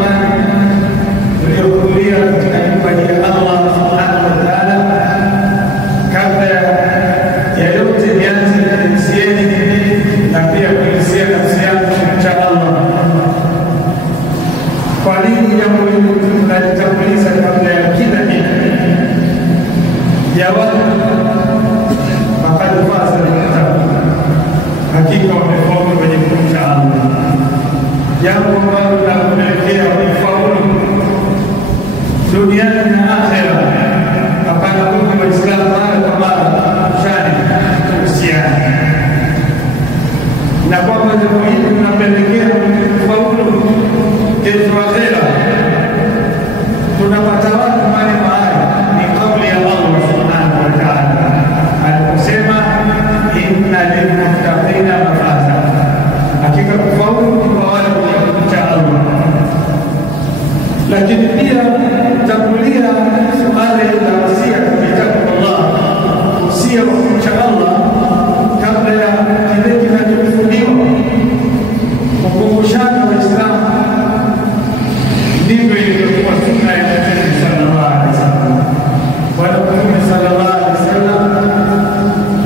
jamani tuliokulia katika nyumba ya Allah subhanahu wa ta'ala, kabla ya yote nianze kuhusieni na pia kuhusia nafsi yangu kumcha Allah. Kwa nini jambo hili tunalitanguliza kabla ya kila kitu? Jawabu, faqad faza al-muttaqun, hakika wamefaulu wenye kumcha Allah. Jambo ambalo linapelekea kufaulu duniani na akhera. Hapana kundi Waislamu mara kwa mara kushani kuhusiana na kwamba jambo hili linapelekea kufaulu kesho akhera. Tunapata watu maneno haya ni kauli ya Allah subhanahu wa ta'ala aliposema, inna lilmuttaqina mafaza, hakika kufaulu ni kwa wale wenye kumcha Allah. Lakini pia tangulia suala la wasia kumtaka Allah, wasia wa kumcha Allah kabla ya kile kinachokusudiwa kukumbushana Waislamu. Ndivyo ilivyokuwa sunna ya Mtume sallallahu alaihi wasallam. Bwana Mtume sallallahu alaihi wasallam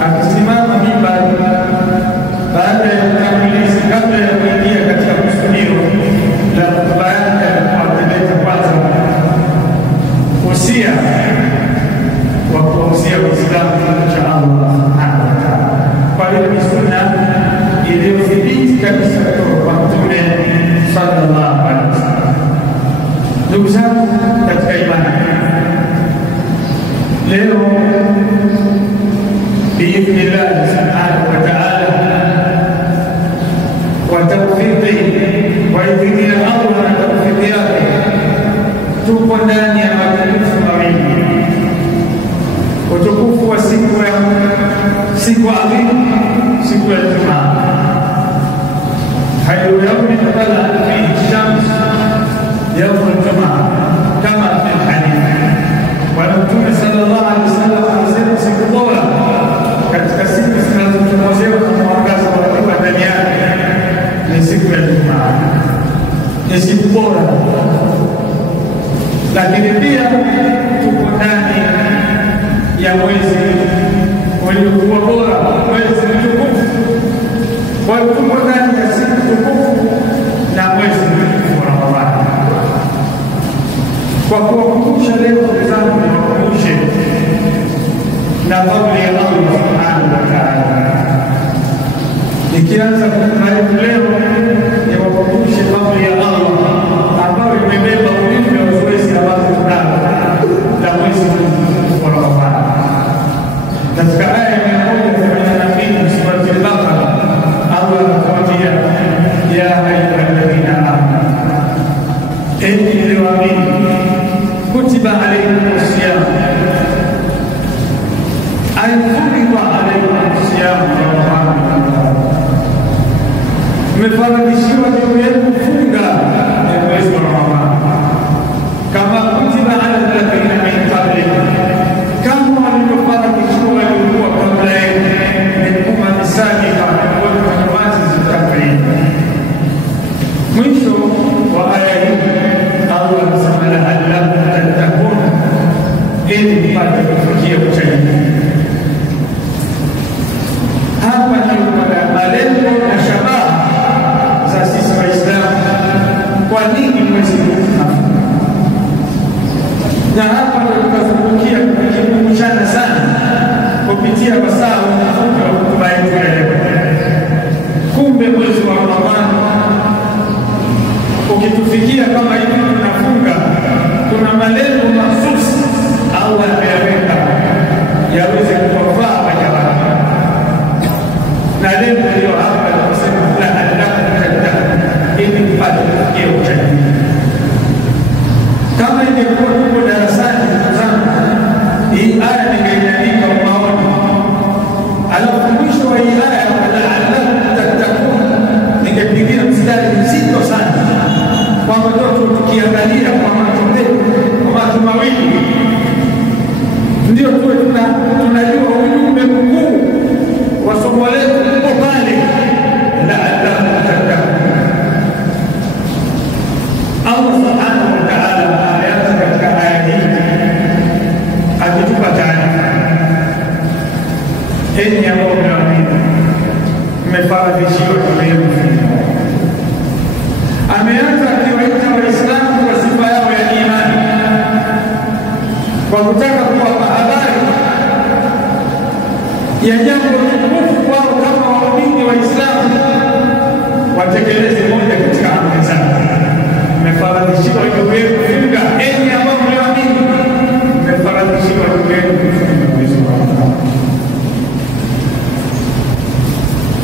akisimama mimbari baada ya kutanguliza, kabla ya kuingia katika kusudio la hotuba yake, alipeleka kwanza usia wa kuwahusia Waislamu kumcha Allah subhanahu wa ta'ala. Kwa hiyo ni sunna iliyothibiti kabisa kutoka kwa Mtume sallallahu alaihi wasallam. Ndugu zangu katika imani, leo biidhnillah subhanahu wa ta'ala wa tawfiqi wa idhnia Allah na tawfiqi yake, tupo ndani ya majukumu mawili: utukufu wa siku adhimu, siku ya Ijumaa. Khairu yawmin talat fihi shams يوم الجمعة كما في الحديث. Mtume sallallahu alaihi wasallam alisema siku bora katika siku zinazochomozewa na mwangaza wa jua ndani yake ni siku ya Ijumaa, ni siku bora. Lakini pia tuko ndani ya mwezi uliokuwa bora, mwezi mtukufu. Kwa hiyo tuko ndani ya siku tukufu na mwezi mtukufu wa Ramadhani. Kwa kuwakumbusha leo, ndugu zangu, niwakumbushe na fadhili ya Allah subhanahu wa ta'ala. Nikianza kutumaini leo, niwakumbushe fadhili ya Allah ambayo imebeba ujumbe wa zoezi ambazo tunalo la mwezi mtukufu wa Ramadhani. Katika aya ya 182 sura Al-Baqara, Allah anatuambia, ya ayyuhalladhina amanu, enyi mlioamini, kutiba alaykumus siyam, ay furiḍa alaykumus siyam, mmefaradhishiwa juu yenu kufunga mwezi wa Ramadhani, kama kutiba ala alladhina min qablikum, kama walivyofaradhishiwa waliokuwa kabla yenu, min ummatin sabiqa, waliokuwa zitakapokuja. Mwisho wa aya hii Allah anasema, la'allakum tattaqun, ili mpate kufikia uchaji. Hapa ndio malengo na shabaha za sisi Waislamu. Kwa nini mwezi huu? Na hapa ndio tukazungukia kukumbushana sana kupitia wasaa mfupi wa hotuba yetu ya leo. Kumbe mwezi wa Ramadhani ukitufikia kama hivi tunafunga, kuna malengo mahsusi Allah ameyaweka yaweze kuwafaa waja wake, na lengo hilo hapa tunasema la'allakum tattaqun, ili mpate kufikia uchaji. Kama ingekuwa tuko darasani, ndugu zangu, hii aya ningeiandika ubaoni, alafu mwisho wa hii aya la'allakum tattaqun ningepigia mstari mzito sana, kwamba ndio tukiangalia kwa macho mawili ndio tuwe tunajua ujumbe mkuu wa somo letu uko pale, la'allakum tattaqun. Allah subhanahu wa ta'ala ameanza katika aya hii akitupa taarifa, enyi ambao mnaamini mmefaradhishiwa kuelewa. Ameanza akiwaita Waislamu kwa sifa yao ya imani, kwa kutaka kuwapa habari ya jambo tukufu kwao kama waumini Waislamu watekeleze moja katika amri zake. Mmefaradhishiwa juu yenu kufunga, enyi ambao mnaamini mmefaradhishiwa juu yenu kufunga mwezi wa Ramadhani.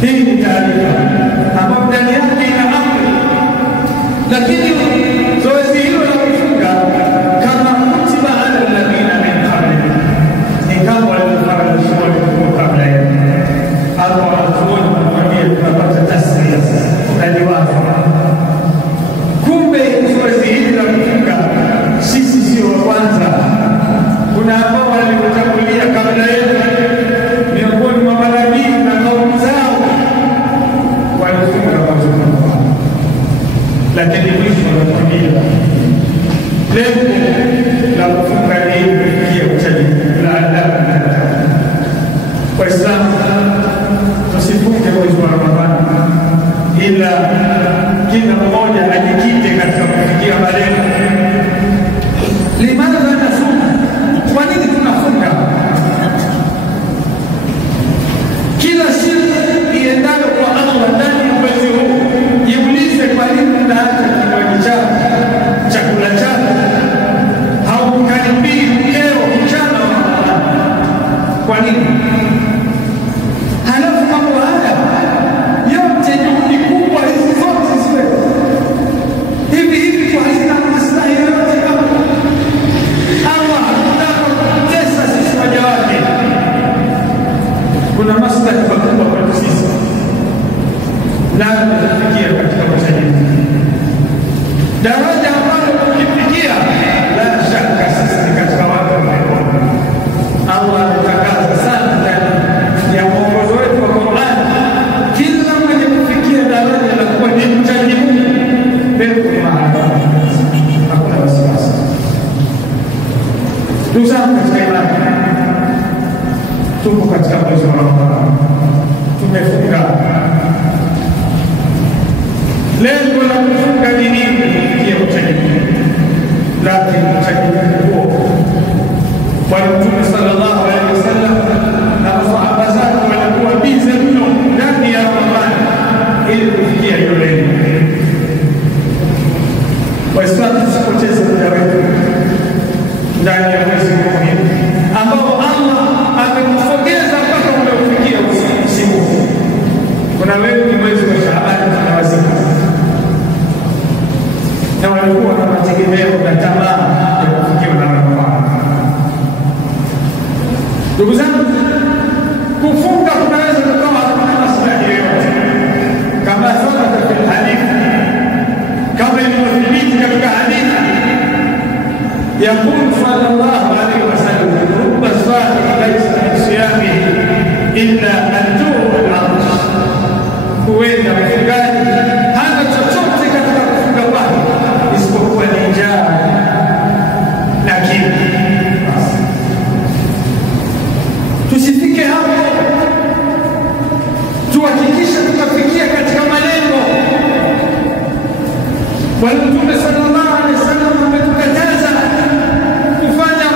Hii ni taarifa ambayo ndani yake ina amri, lakini zoezi hilo la kufunga kama kutiba ala alladhina min qablikum, ni kama walivyofaradhishiwa walikuwa kabla yetu. Hapo wanazuoni wanatuambia tunapata tasria na liwazo. Kumbe zoezi hili la kufunga sisi sio wa kwanza, kuna ambao waliotangulia kabla yetu miongoni mwa manabii na kaumu zao walifunga mwezi wa Ramadhani, lakini mwisho wanatuambia lengo la kufunga ni kufikia uchaji la adabu. Waislamu, tusifunge mwezi wa Ramadhani ila kila mmoja ajikite katika kufikia malengo. Limadha nafunga? Kwa nini tunafunga? Kila siku iendayo kwa Allah ndani ya mwezi huu, jiulize kwa nini unaacha kinywaji chako, chakula chako, haukaribii mkeo mchana wa Ramadhani. Kwa nini? Halafu mambo haya yote, juhudi kubwa hizi zote zisiwe hivi hivi kwa hazina maslahi yoyote. Kama Allah hakutaka kutesa sisi waja wake, kuna maslahi makubwa kwetu sisi na tufikia katika kusaidia daraja ambalo tukifikia, la shaka sisi ni katika watu wa mbinguni. Allah ametakaza sana ndani ya mwongozo wetu wa Qur'an, kila mwenye kufikia daraja la kuwa ni mchaji Mungu pepo mahali, hakuna wasiwasi. Ndugu zangu katika imani, tupo katika mwezi wa Ramadhani, tumefunga. Lengo la kufunga ni nini? Kufikia uchaji Mungu. Lakini uchaji Mungu huo Bwana Mtume sallallahu alaihi wasallam na masahaba zake walikuwa bize mno ndani ya Ramadhani ili kufikia hiyo lengo. Waislamu, tusipoteze muda wetu ndani ya mwezi muhimu ambao Allah amekusogeza mpaka umefikia usiku. Kuna wengi mwezi wa Shaaban tunawazika na walikuwa na mategemeo na tamaa ya kufikia na Ramadhani. Ndugu zangu, kufunga kunaweza kukawa hakuna maslahi yoyote, kama thabata fil hadithi, kama ilivyothibiti katika hadithi. Yaqulu sallallahu alaihi wasallam, rubba sa'im laysa min siyamihi illa al-ju' wal-'atash. Huenda mfungaji hana chochote katika kufunga kwake isipokuwa ni njaa na kiu. Tusifike hapo, tuhakikishe tukafikia katika malengo. Bwana Mtume sallallahu alaihi wasallam ametukataza kufanya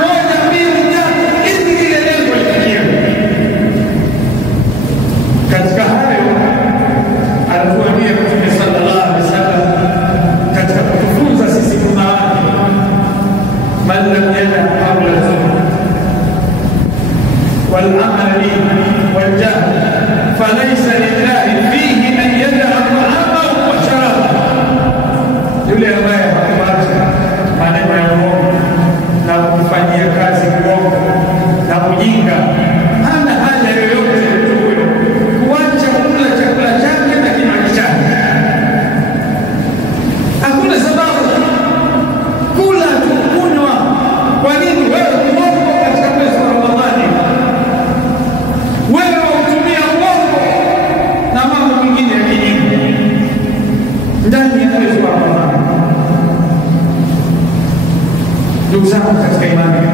Ndugu zangu katika imani,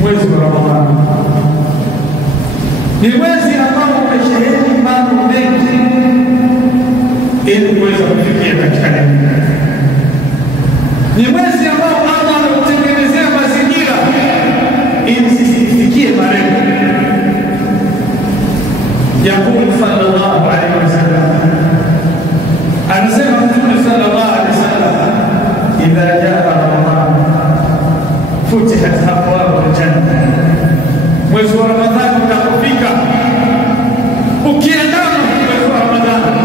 mwezi wa Ramadhani ni mwezi ambao umesheheni mambo mengi ili kuweza kufikia katika neema. Ni mwezi ambao Allah ameutengenezea mazingira ili sisi tufikie malengo. Yakulu sallallahu alaihi wasallam, anasema Mtume sallallahu alaihi wasallam, idha jaa Ramadhan futihat abwabu al-janna. Mwezi wa Ramadhani unapofika, ukiendana mwezi wa Ramadhani,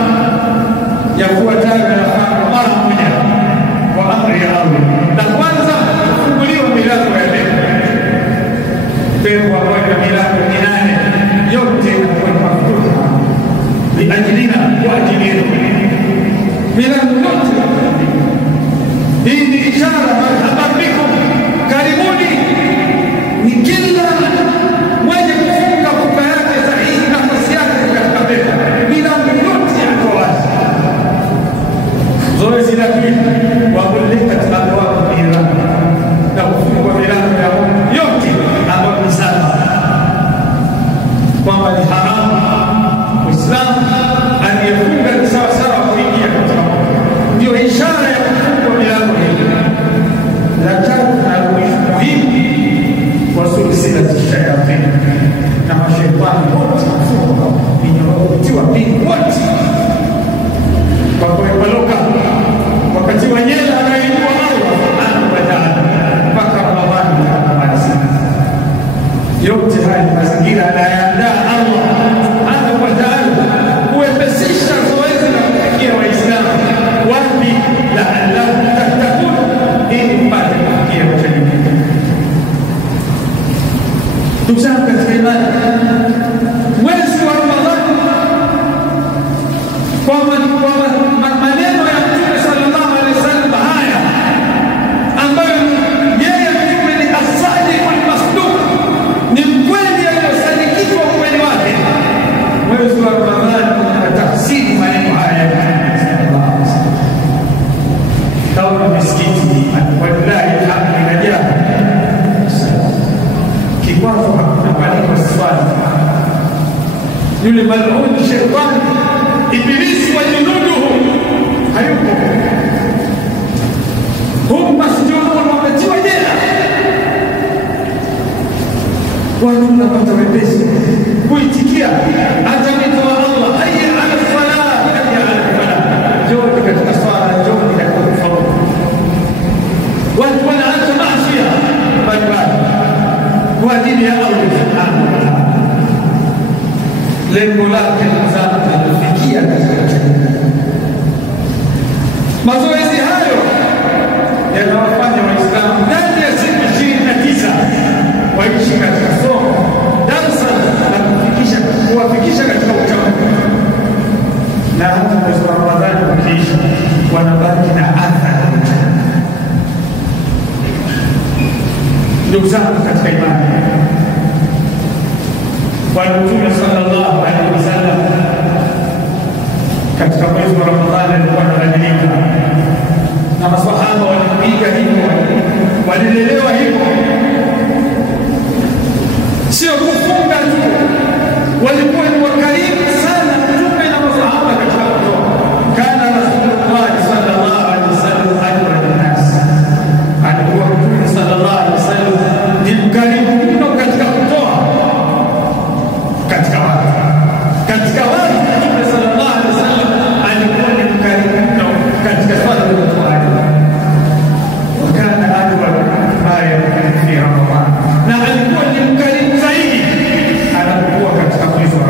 yafuatayo yanafanywa mara moja kwa amri ya Allah. Na kwanza kufunguliwa milango ya pepo. Pepo ambayo ina milango 8 yote inakuwa mafuta liajilina, kwa ajili yetu. Milango yote hii ni ishara marhaban, karibuni. Ni kila mwenye kufunga kuka yake sahihi nafasi yake katika pepo, milango yote yako wazi. Zoezi la pili, wakulikat abwabu niran, na kufungwa milango ya yote ambayo ni saba, kwamba ni haramu Muislamu aliyefunga ni sawa sawa kuingia katika moto. Ndio ishara ya kufungwa milango hii. La tatu na muhimu, wasulsilati shayatin, na mashaitani wote kufungwa kutiwa pingu wote kwa kuepaloka wakati wa nyela anaitwa Allah subhanahu wa ta'ala mpaka Ramadhani unapomalizika. Yote haya mazingira anayaandaa Allah subhanahu wa ta'ala kuwepesisha zoezi la kufikia Waislamu wapi la'allakum tattaqun, ili mpate kufikia uchamungu. Ndugu zangu katika imani, mwezi wa Ramadhani kwa maneno ya Mtume sallallahu alaihi wasallam haya ambayo yeye Mtume ni as-sadiq al-masduq, ni mkweli aliyosadikishwa ukweli wake. Mwezi wa Ramadhani unatafsiri maneno haya sallallahu alaihi wasallam. Kama misikiti wallahi alhamdu inajaa, kikwazo hakuna mwalimu swali. Yule mal'un shetani Ibilisi wa junuduhu hayupo, hum masjunun, wametiwa jela. Watu wanapata wepesi kuitikia hata wito wa Allah, hayya ala salah, hayya ala falah, jodi katika swala, jodi katika kufaulu. Watu wanaacha maasi mbalimbali kwa ajili ya Allah subhanahu wa ta'ala. Lengo lake ni kufikia katika mazoezi hayo yanawafanya Waislamu ndani ya siku 29 waishi katika somo darasa la kuwafikisha katika uchamungu. Na hata mwezi wa Ramadhani ukiisha, wanabaki na athari. Ndugu zangu katika imani, Bwana Mtume sallallahu alaihi wasallam katika mwezi wa Ramadhani alikuwa anabadilika, na maswahaba walipiga hivyo, walilelewa hivyo, sio kufunga tu, walikuwa ni wakarimu sana Mtume na maswahaba katika kutoa. Kana Rasulullah sallallahu alaihi wasallam ajwad an-nas, alikuwa Mtume sallallahu alaihi wasallam ni mkarimu mno katika kutoa katika watu. Mtume sallallahu alaihi wasallam alikuwa ni mkarimu mno katika swala la utoaji. Wakana ajwad ma yakunu fi Ramadhan, na alikuwa ni mkarimu zaidi anapokuwa katika mwezi wa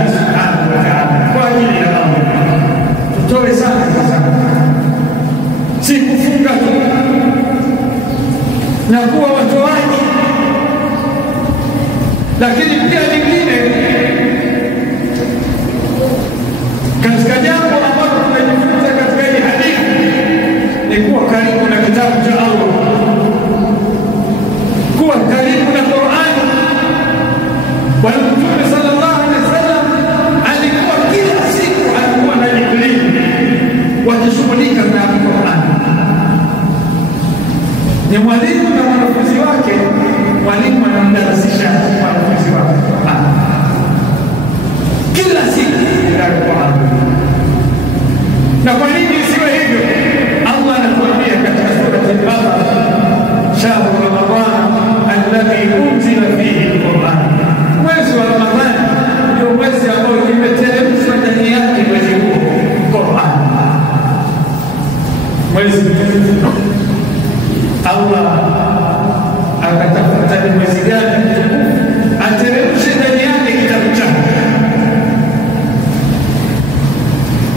lillahi subhanahu wa ta'ala, kwa ajili ya Allah. Tutoe sana si kufunga tu na kuwa watoaji, lakini pia lingine katika jambo ambalo tunajifunza katika hii hadithi ni kuwa karibu na kitabu cha Allah, kuwa karibu na Qur'an. Bwana Mtume sallallahu alaihi wasallam alikuwa kila siku alikuwa na Jibril wakishughulika na Qur'an. Ni mwalimu na wanafunzi wake, mwalimu anamdarasisha wanafunzi wake Qur'an kila siku ya Qur'an. Na kwa nini isiwe hivyo? Allah anatuambia katika sura al-Baqara, shahru Ramadhan alladhi unzila fihi al-Qur'an, mwezi wa Ramadhani ndio mwezi ambao imeteremshwa ndani yake mwezi huu Qur'an. Mwezi Allah akatafuta ni mwezi gani ateremshe ndani yake kitabu chake,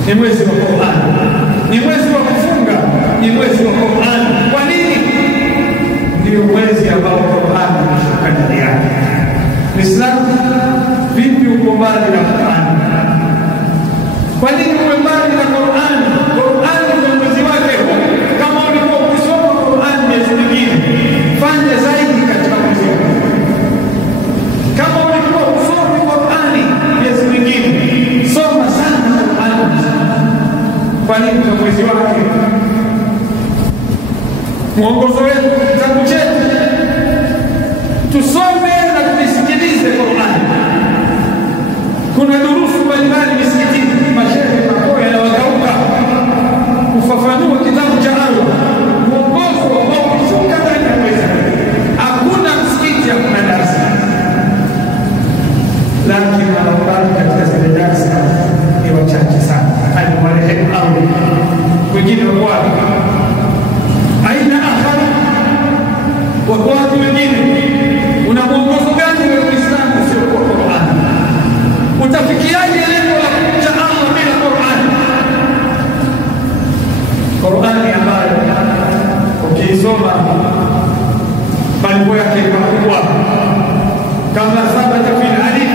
ni mwezi wa Qur'an, ni mwezi wa kufunga, ni mwezi wa Qur'an. Kwa nini? Ndio mwezi ambao Qur'an inashuka ndani yake. Muislamu, vipi uko mbali na Qur'an? Kwa nini uwe mbali na Qur'an? Qur'an ndio mwezi wake huu. Kama ulikuwa ukisoma Qur'an miezi mingine, fanya zaidi katika mwezi huu. Kama ulikuwa ukisoma Qur'an miezi mingine, soma sana Qur'an. Kwa nini? Kwa mwezi wake. Mwongozo wetu, kitabu chetu, tusome na tusikilize Qur'an. Kuna durusu mbalimbali misikitini, mashehe makoya na wakauka kufafanua kitabu cha Allah, mwongozo ambao kushuka ndani ya mwezi. Hakuna msikiti, hakuna darasa, lakini wanaobaki katika zile darasa ni wachache sana. Alimarehemu Allah, wengine wakuwa aina akhari, wakuwa watu wengine. Una mwongozo gani wa Uislamu sio kwa Qur'an? Utafikiaje lengo la kumcha Allah bila Qur'an? Qur'ani ambayo ukisoma malipo yake makubwa, kama thabata fil hadith,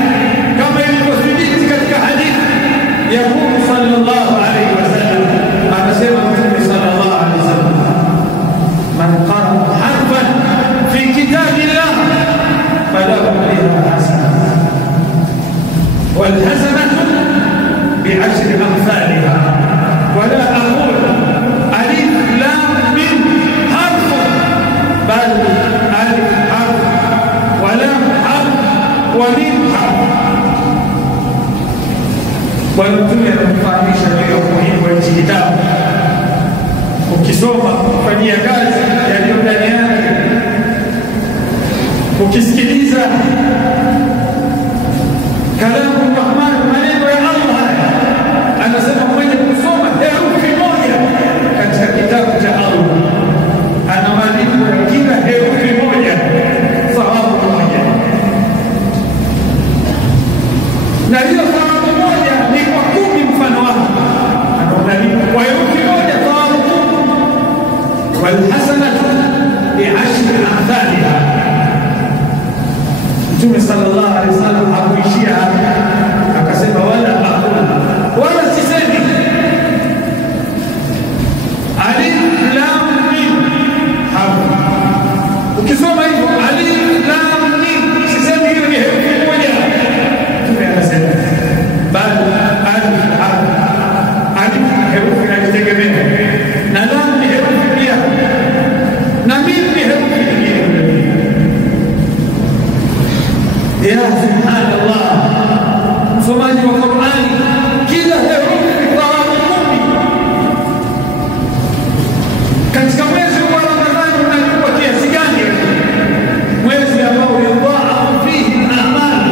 kama ilivyothibiti katika hadithi ya Mtume sallallahu alaihi wasallam, anasema Mtume sallallahu alaihi wasallam, man qara harfan fi kitabillah falahu biha hasana والحسنة بعشر أمثالها ولا أقول ألف لام ميم حرف، بل ألف حرف ولام حرف وميم حرف. Wanatumia kufahamisha juu ya umuhimu wa hichi kitabu. Ukisoma, kufanyia kazi yaliyo ndani yake, ukisikiliza kalamu Rahman, maneno ya Allah haya, anasema mwenye kusoma herufi moja katika kitabu cha Allah ana malipo ya kila herufi moja, thawabu moja. Na hiyo thawabu moja ni kwa 10 mfano wake, anaonalipa kwa herufi moja thawabu 10. Walhasanatu bi'ashri amthaliha. Mtume sallallahu alaihi wasallam hakuishia hapa, akasema wala aqul, wala sisemi alif lam mim harf. Ukisoma hivyo alif lam mim, sisemi hiyo ni herufi moja. Mtume anasema bali alif harf, alif herufi inajitegemea na lam ni herufi pia na mim ni herufi nyingine. Ya subhanallah, msomaji wa Qur'ani kila herufi thawabu 10. Katika mwezi wa Ramadhani unakuwa kiasi gani? Mwezi ambao yudha'afu fihi al-a'mal,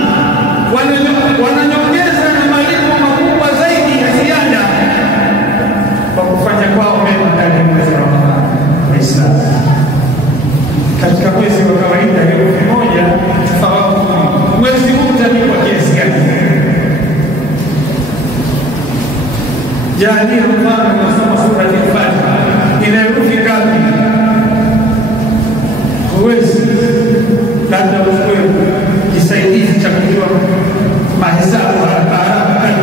wananyongeza na malipo makubwa zaidi ya ziada kwa kufanya kwao mema ndani ya mwezi wa Ramadhani. Waislamu, katika mwezi wa kawaida herufi moja thawabu 10. Mwezi huu jalia mfano unasoma sura al-Fatiha ina herufi ngapi? Huwezi labda uchukue kisaidizi cha kujua mahesabu haraka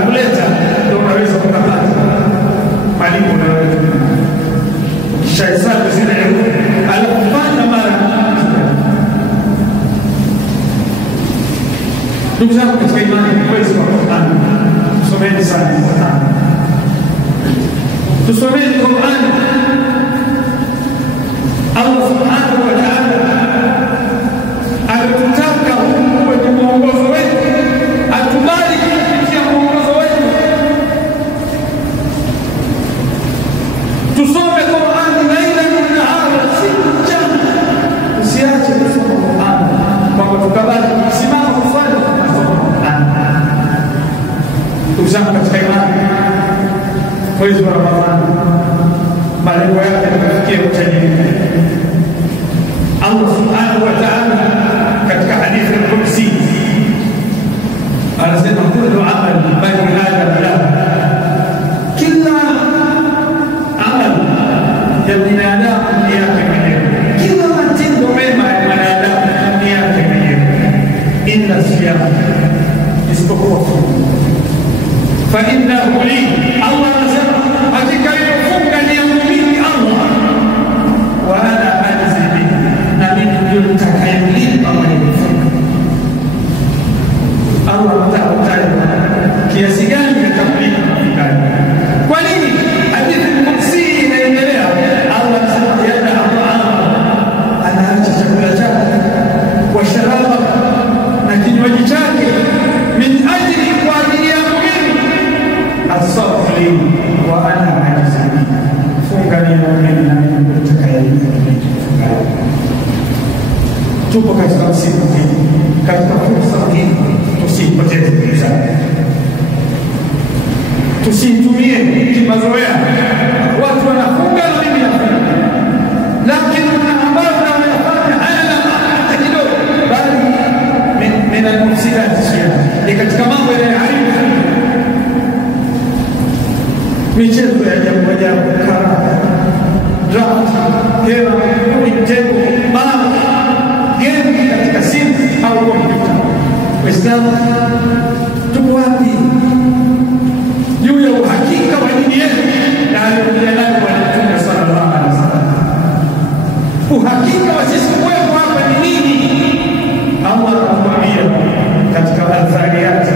kuleta ndio unaweza kupata malipo unayoweza. Kisha hesabu zile herufi alifanya mara. Ndugu zangu katika imani, mwezi wa Qur'an tusomeni sana Qur'an. Tusomeni Qur'an. Allah subhanahu wa ta'ala ametutaka uwe ni mwongozo wetu, atubali kupitia mwongozo wetu. Tusome Qur'an laila na nahara, siku mchana. Usiache kusoma Qur'an kwamba tukabali kusimama kufanya kusoma Qur'an. Ndugu zangu katika imani, mwezi wa Ramadhani malengo yake ni kufikia uchaji. Allah subhanahu wa ta'ala katika hadithi al-Qudsi anasema kullu amal bani adam lahu, kila amal ya binadamu ni yake mwenyewe, kila matendo mema ya binadamu ni yake mwenyewe, illa siyam, isipokuwa funga. Fa innahu li, Allah anasema hakika hiyo funga ni ya mimi Allah, wa ana ajzi bihi, na mimi ndio nitakayemlipa mwenye funga. Allah atautaja kiasi gani atamlipa funga. Kwa nini? Hadithi al-Qudsi inaendelea. Allah anasema yana Allah anaacha chakula chake wa sharaba na kinywaji chake min ajli, kwa ajili yangu mimi, asafli wa ana ajzi bihi, funga ni muumini na mimi ndio nitakayemlipa funga. Tupo katika msimu hii, katika fursa hii, tusipoteze pesa, tusitumie kimazoea. Watu wanafunga na mimi nafunga, lakini kuna ambao wanafanya hayana hata kidogo, bali min al-mufsidat, ni katika mambo yanayoharibu michezo ya ajabu ajabu, karata, draft, hewa, mtego, bao, game katika simu au kompyuta. Waislamu tuko wapi juu ya uhakika wa dini yetu na aliyokuja nayo Bwana Mtume sallallahu alaihi wasallam? Uhakika wa sisi kuwepo hapa ni nini? Allah anatuambia katika Al-Zariyat,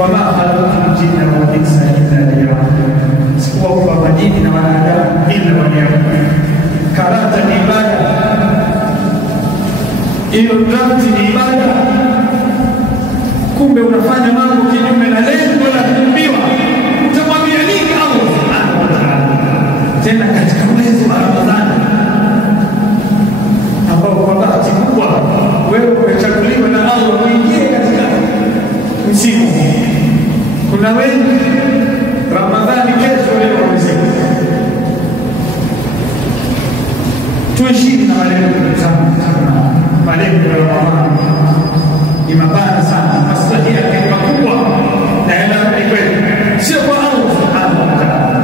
wama khalaqtul jinna wal insa illa liya'budun, sikuwa majini na wanadamu ila waniabudu. Karata ni ibada, hiyo draft ni ibada. Kumbe unafanya mambo kinyume na lengo la kuumbiwa, utamwambia nini Allah subhanahu wa ta'ala? Tena katika mwezi wa Ramadhani ambao kwa bahati kubwa wewe umechaguliwa na Allah uingie katika msimu. Kuna wengi Ramadhani kesho, leo msimu. Tuishi na malengo zangu, malengo ya Ramadhani ni mabaya sana, maslahi yake ni makubwa na yana ni kweli, sio kwa Allah subhanahu wa ta'ala.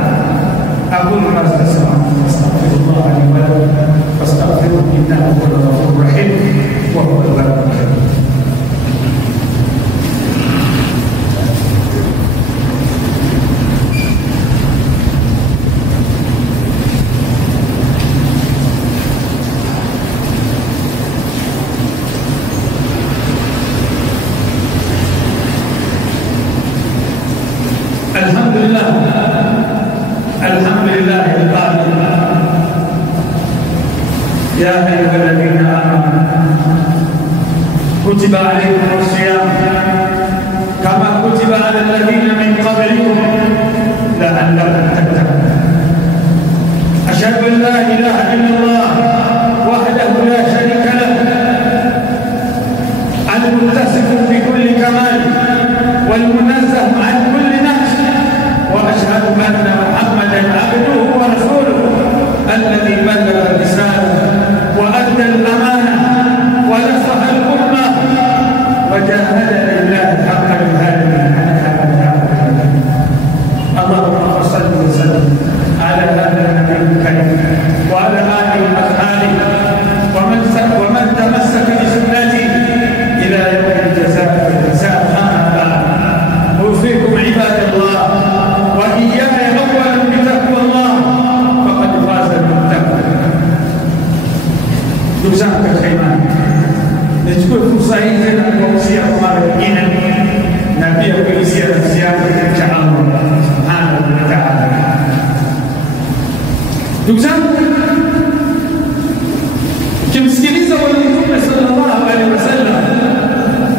Aqulu ma tasma'un, astaghfirullah li wa lakum fastaghfiruhu innahu huwal ghafurur rahim wa huwal ghafurur rahim. الحمد لله القائل يا أيها الذين آمنوا كتب عليكم الصيام كما كتب على الذين من قبلكم لعلكم تتقون. أشهد أن لا إله إلا الله وحده لا شريك له، المتصف بكل كمال والمنزه عن كل نقص، وأشهد أن محمدا عبده ورسوله الذي بلغ الرسالة وأدى الأمانة ونصح الأمة وجاهد لله حق جهاده حتى أتاه اليقين. اللهم Ndugu zangu katika imani, nichukue fursa hii tena kuwahusia kwa mara nyingine na pia kuhusia nafsi yangu cha Allah subhanahu wa ta'ala. Ndugu zangu, kimsikiliza Bwana Mtume sallallahu alaihi wasallam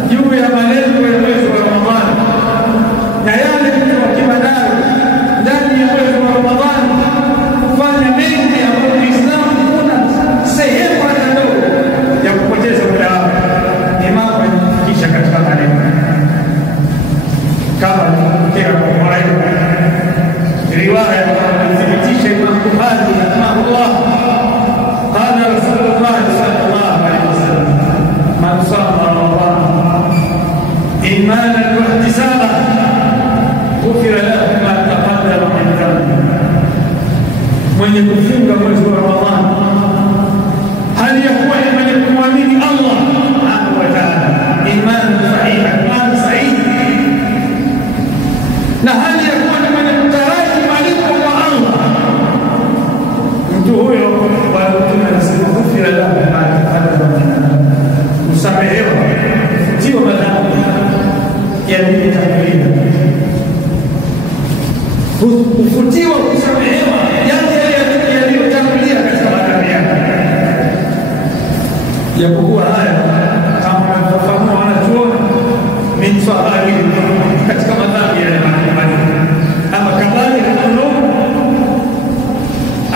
juu ya malengo ya mwezi wa Ramadhani na yale tukiwa nayo ndani ya mwezi wa Ramadhani, kufanya mengi ambayo Uislamu kuna sehemu hata ndogo ya kupoteza muda wako, ni mambo yanayofikisha katika malengo. Kama kila kwa riwaya inathibitisha Imam Bukhari rahimahullah, qala Rasulullah sallallahu alaihi wasallam, man sama Ramadan imanan wa ihtisaban ghufira lahu ma taqaddama min dhanbi, mwenye kufunga mwezi wa Ramadhani hali ya kuwa mwenye kumwamini Allah subhanahu wa ta'ala, imani sahiha, imani sahihi, na hali ya kuwa mwenye kutaraji malipo kwa Allah, mtu huyo Bwana Mtume anasema ghufira lahu ma taqaddama min dhanbi, usamehewa, kufutiwa madhambi yaliyotangulia, kufutiwa, kusamehewa yale yaliyotangulia katika madhambi yake. Japokuwa haya kama tunavyofahamu wanachuoni min fadhili katika madhambi ya mbalimbali, ama kabali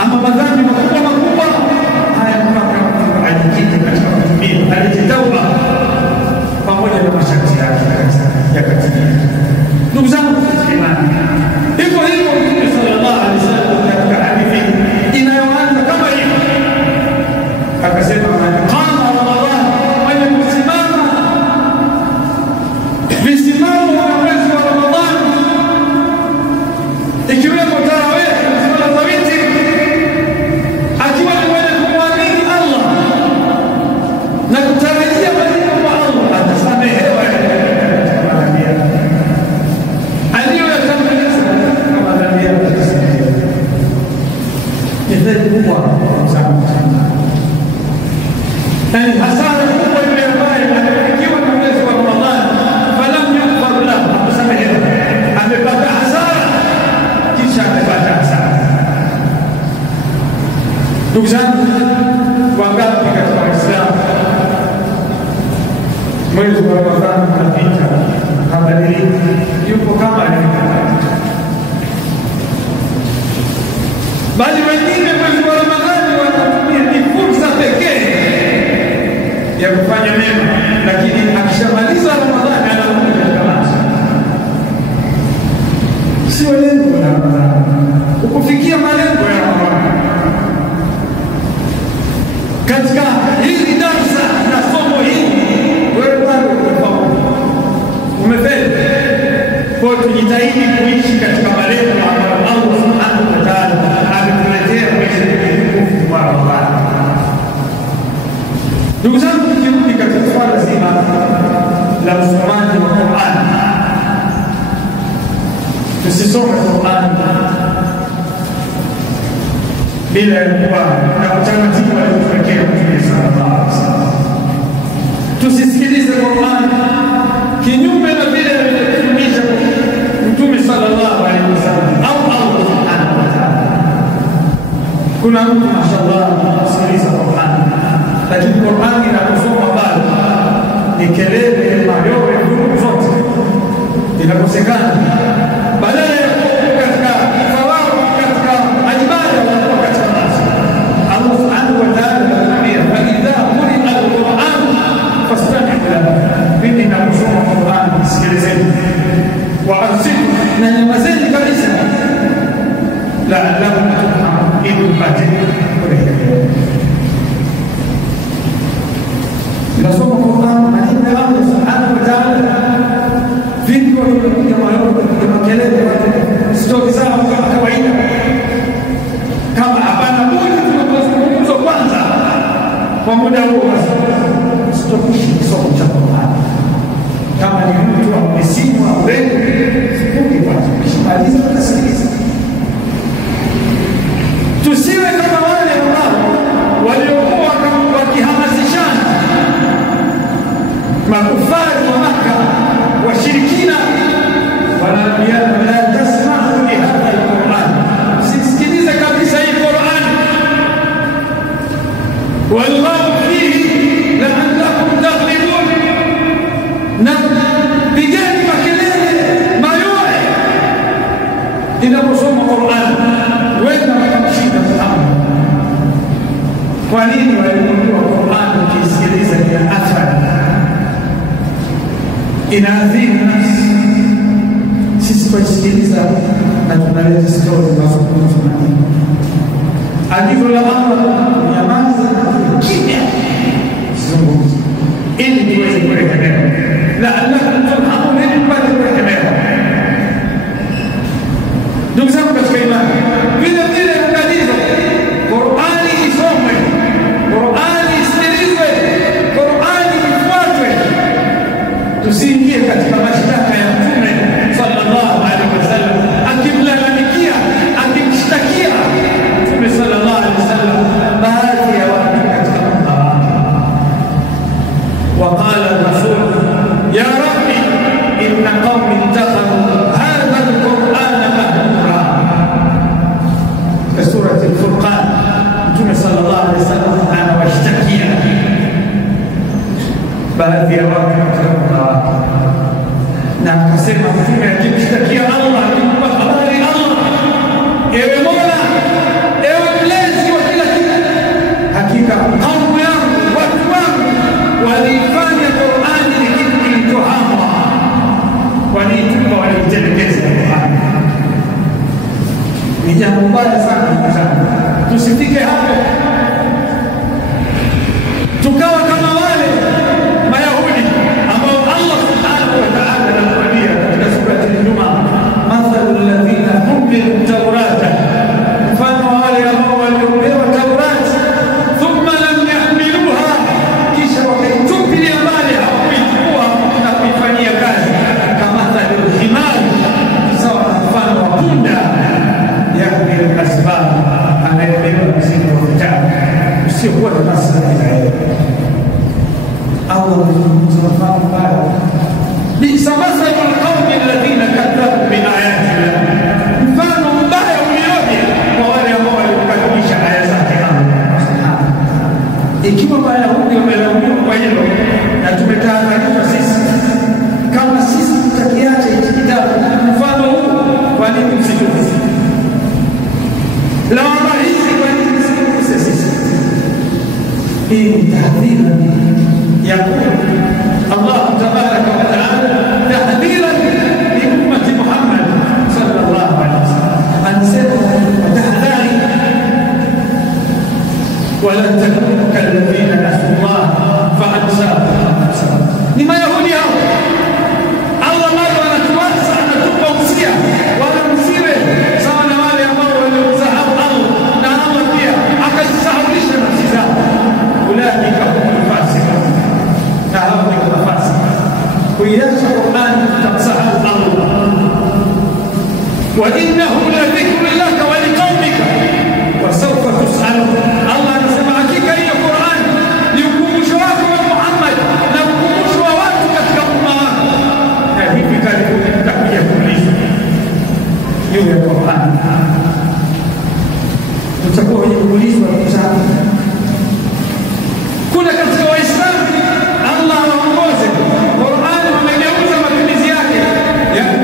ama madhambi makubwa haya, mpaka ajikite katika kutumia alijitauba pamoja na masharti yake yakatimia. Ndugu zangu katika imani, hivyo Mtume sallallahu alaihi wasallam katika hadithi inayoanza kama hivi akasema, qama Ramadhan, mwenye kusimama visimamo vya mwezi wa Ramadhani ikiwemo tarawih, swala za witri, akiwa ni mwenye kumwamini Allah na kutarajia malipo kwa Allah, atasamehewa madhambi yake aliyoyatanguliza kama madhambi yake atasamehewa. Ni dhaifu kubwa sana, yani hasara kubwa ile ambayo ikiwa na mwezi wa Ramadhani falam yughfar lahu, hakusamehewa, amepata hasara kisha amepata hasara. Ndugu zangu, wangapi katika Uislamu mwezi wa Ramadhani unapita habadiliki, yupo kama bali wengine mwezi wa Ramadhani wanatumia ni fursa pekee ya kufanya mema, lakini akishamaliza Ramadhani anakuja katika maasi. Sio lengo la Ramadhani ukufikia malengo ya Ramadhani. Katika hili darsa na somo hili wewe bado umefeli. Kwa tujitahidi kuishi katika malengo ambayo Allah subhanahu wa ta'ala ametuletea mwezi mtukufu wa Ramadhani. Ndugu zangu, tukirudi katika swala zima la usomaji wa Qur'an, tusisome Qur'an bila ya kuwa na utaratibu aliotuwekea Mtume sallallahu alaihi wasallam. Tusisikilize Qur'an kinyume na vile alivyofundisha Mtume sallallahu alaihi wasallam au Allah subhanahu wa ta'ala. Kuna mtu mashallah anasikiliza Qur'an, lakini Qur'an inaposoma bado ni kelele, mayowe, ngurumo zote inakosekana. Badala ya kuwa katika thawabu, katika ibada, wanakuwa katika maasi. Allah subhanahu wa ta'ala anatuambia, fa idha quri'a al-Qur'an fastami'u lahu, pindi inaposoma Qur'an sikilizeni, wa ansitu, na nyamazeni kabisa, la'allakum turhamun, ili mpate kurehemewa. Nasoma Qur'an, maneno ya Allah subhanahu wa ta'ala, vipi wanakuja makelele, stori zao kama kawaida, kama hapana budi tunapozungumza kwanza kwa muda huo, sitokishi kisomo cha Qur'an. Kama ni mtu au misimu au wewe, sikungi kwanza, kishimaliza tutasikiliza. Tusiwe kama wale ambao waliokuwa wakihama makufari wa Makka washirikina wanaambiana la tasma'u li hadha al-Qur'an, sisikilize kabisa hii Qur'an, wallahu fihi la'allakum taghlibun, na pigeni makelele mayoe inaposoma Qur'an, wenda wakamshinda Muhammad. Kwa nini walimwambia Qur'an ukisikiliza ina athari, inaathiri nafsi? Sisi tuisikiliza na tunaleta story mazungumzo na nini, agizo la Allah nyamaza kimya, zungumza ili niweze kurekemewa, la'allakum turhamun, ili mpate kurekemewa. Ndugu zangu katika imani, vile vile tunalizo Qur'ani isomwe, Qur'ani isikilizwe, Qur'ani ifuatwe, tusiingie katika mashtaka ya Mtume sallallahu alaihi wasallam akimlalamikia, akimshtakia Mtume sallallahu alaihi wasallam baadhi ya watu katika umma wake. Waqala rasul ya rabbi inna qaumi ittakhadhu hadha al-Qur'ana mahjura, katika surati al-Furqan Mtume sallallahu alaihi wasallam anawashtakia baadhi ya watu katika umma wake, na akasema Mtume akimshtakia Allah, akimpa habari Allah, ewe Mola, ewe mlezi wa kila kitu, hakika kaumu yangu, watu wangu walifanya Qur'ani ni kitu kilichohamwa, waliitupa, walitelekeza Qur'ani. Ni jambo baya sana ndugu zangu, tusifike hapo tukawa kama wale Mayahudi ambao Allah subhanahu wa ta'ala anatuambia katika surati al-Jumu'ah, mathalu alladhina humilu tawrata, mfano wale ambao waliopewa Taurati thumma lam yahmiluha, kisha wakaitupilia mbali, hawakuichukua na kuifanyia kazi, kama al-himar, sawa na mfano wa punda yahmilu asbab, anayebeba mzigo wa vitabu usiokuwa na maslahi na yeye. Allah anazungumza mfano mbaya, bisa mathalu alqawmi alladhina kadhabu biayati Allah, mfano mbaya ulioje kwa wale ambao walikadhibisha aya zake Allah. Ikiwa Wayahudi wamelaumiwa kwa hilo, na tumetahadharishwa sisi, kama sisi tutakiacha hiki kitabu mfano huu, kwa nini msitufanye lawama hizi? Kwa nini msitufanye sisi? Hii ni tahdhira يقول الله تبارك وتعالى تحذيرا لأمة محمد صلى الله عليه وسلم، أنزلوا وتحذاري ولن تكونوا كالذين نسوا الله فأنساهم أنفسهم. لما يهودي الله ما anatuasa, anatupa usia, wala msiwe sawa na wale ambao waliomsahau Allah, na Allah pia akajisahaulisha nafsi zao. Ulaika humul fasiqun, na hao ni nafasi kuiacha Qur'ani tutamsahau Allah. Wa innahu la dhikrun laka wa liqaumika wa sawfa tus'alun, Allah anasema hakika hiyo Qur'an ni ukumbusho wako wa Muhammad na ukumbusho wa watu katika umma wako, na hivi karibuni tutakuja kuulizwa juu ya Qur'an, tutakuwa wenye kuulizwa. Ndugu zangu, kuna katika Waislamu Allah waongoze, Qur'ani wamegeuza matumizi yake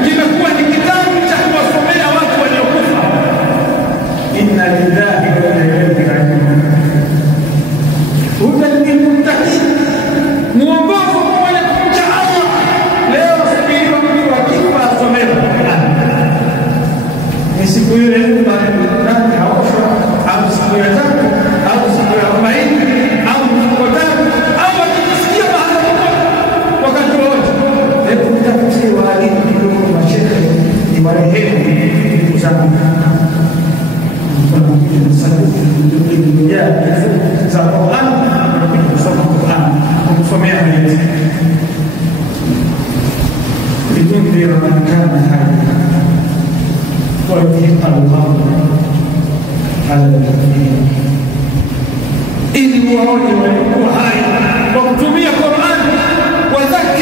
kimekuwa ni kitabu cha kuwasomea watu waliokufa. Inna lillahi wa inna ilaihi raji'un. Hudan lilmuttaqin, muongozo kwa wale kumcha Allah. Leo subiri mtu akifa asomewe Qur'ani, ni siku ile nani haoshwa, au siku ya tatu, au siku ya 40, au siku ya tatu, au akisikia baada wakati wote. Hebu mtafute walimu kidogo, mashehe ni marehemu, ndugu zangu, za Qur'an, kusoma Qur'an, kusomea hadithi, litundhira man kana hayya wa yuhiqqa al-qawla ala al-kafirin, ili waone walikuwa hai kwa kutumia Qur'an, wadhakir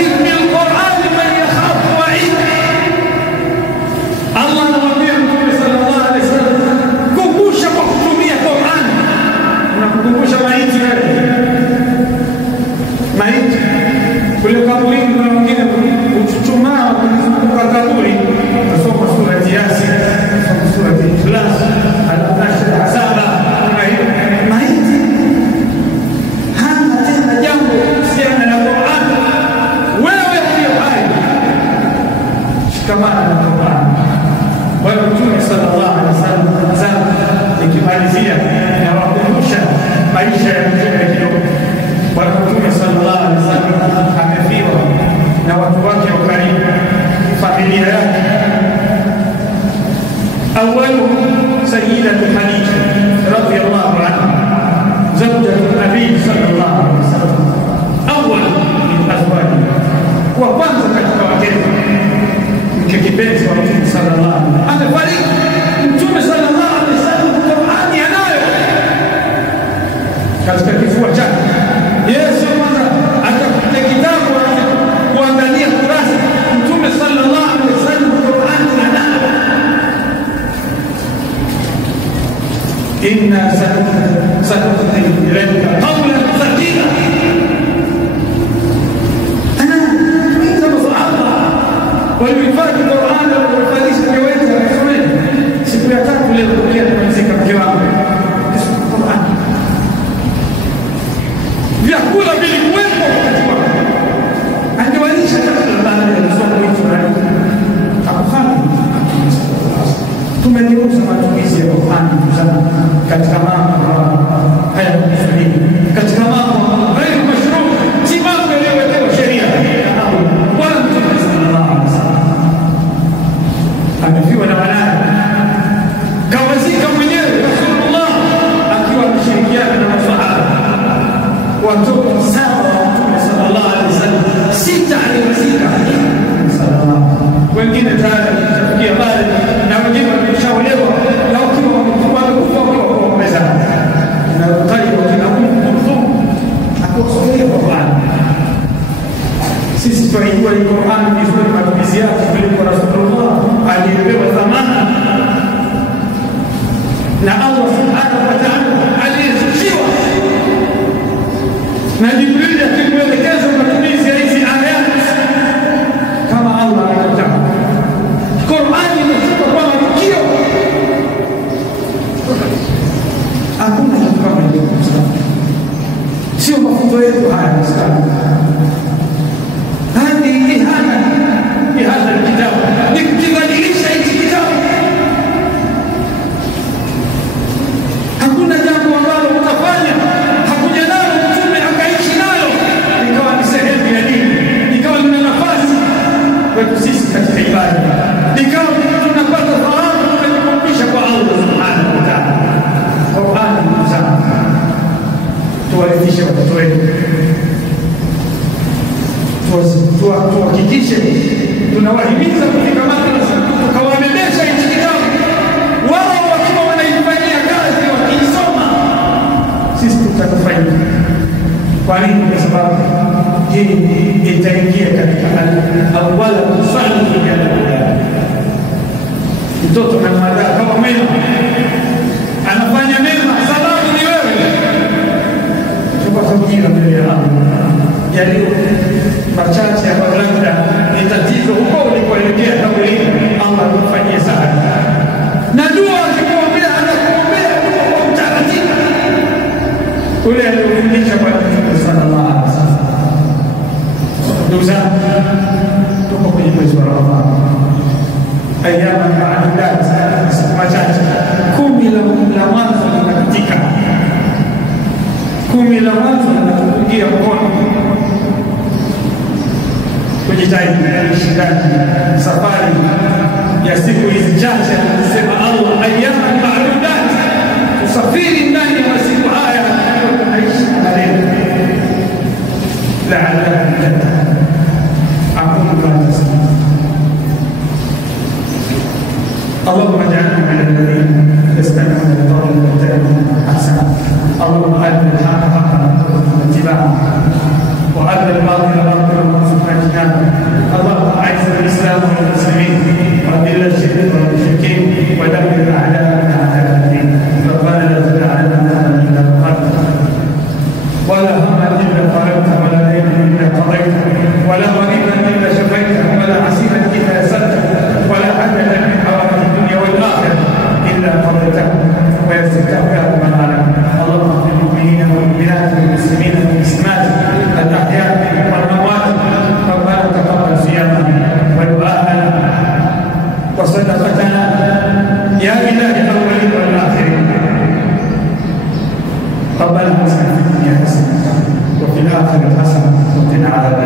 kifua chake. Yesu kwanza atakuta kitabu kuangalia kurasa. Mtume sallallahu alaihi wasallam Qur'an anao. Inna sanulqi ilayka qawlan thaqila. Ana tuita masahaba walihifadhi Qur'an na kuhifadhisha kiwete na siku ya tatu leo kulia tunazika mke wangu. Qur'an. Vyakula vilikuwepo wakati wake. Angewalisha chakula baada ya kusoma hicho na akufanya. Tumegeuza matumizi ya Qur'an katika mambo haya kusudia. Katika mambo ghairi mashruu, si mambo yaliyowekewa sheria. Bwana Mtume sallallahu alaihi wasallam amefiwa na wanawe. Kawazika mwenyewe Rasulullah akiwa ameshirikiana na masahaba. Watoto saba wa Mtume sallallahu alaihi wasallam, 6 aliwazika sallallahu. Wengine tayari watafikia bali na wengine wameshaolewa na ukiwa wamekufa kwa kuomeza. Na Talib kina Kulthum akusomea Qur'an. Sisi tunajua hii Qur'an vizuri matumizi yake kuliko Rasulullah aliyepewa dhamana na Allah subhanahu wa ta'ala aliyezushiwa na Jibril akimwelekeza matumizi ya hizi ayat kama Allah anataka. Qur'an imeshuka kwa matukio. Hakuna kitu kama hicho. Sio mafunzo yetu haya Muislamu. Hadi hada kitabu ni kukibadilisha hichi kitabu. Hakuna jambo ambalo utafanya hakuja nalo Mtume akaishi nalo ikawa ni sehemu ya dini, ikawa lina nafasi kwetu sisi katika ibada, ikawa tunapata thawabu tunajikurubisha kwa Allah subhanahu wa ta'ala. Qur'an ni mzama, tuwarithishe watoto wetu, tuhakikishe tunawahimiza kufika madrasa, tukawabebesha hichi kitabu, wao wakiwa wanaifanyia kazi wakisoma, sisi tutakufaidi. Kwa nini? Kwa sababu hii itaingia katika awwala kusali ya mtoto na mada kama mema anafanya mema, sababu ni wewe. Tupata ujira mbele ya Allah. Yaliyo machache ambayo labda ni tatizo huko ulikoelekea kaburi, Allah akufanyie saada. Na dua akikuombea anakuombea kwa utaratibu ule aliofundisha Bwana Mtume sallallahu alaihi wasallam. Ndugu zangu, tuko kwenye mwezi wa Ramadhani. Ayyama ma'adudat, siku machache. 10 la mwanzo linapitika. 10 la mwanzo linatupungia mkono. Kujitahidi kushindana safari ya siku hizi chache, anasema Allah ayyama ma'adudat, usafiri ndani ya siku haya tunaishi na leo. La'alla aqulu ma tasma'un. اللهم اجعلنا من الذين يستمعون القول ويتبعون احسنه. اللهم ارنا الحق حقا وارزقنا اتباعه وارنا الباطل باطلا وارزقنا اجتنابه. اللهم اعز الاسلام والمسلمين واذل الشرك والمشركين ودمر اعداءنا اعداء الدين. ربنا لا تدع لنا ذنبا الا غفرته ولا هما الا فرجته ولا دينا الا قضيته ولا مريضا الا شفيته ولا عسيرا الا يسرته ولا حاجه من حوائج الدنيا والاخره الا قضيته ويسرته يا رب العالمين. اللهم اغفر للمؤمنين والمؤمنات والمسلمين والمسلمات الاحياء والاموات. ربنا تقبل صيامنا ودعاءنا وصدقتنا يا اله الاولين والاخرين. ربنا اتنا في الدنيا حسنه وفي الاخره حسنه وقنا عذاب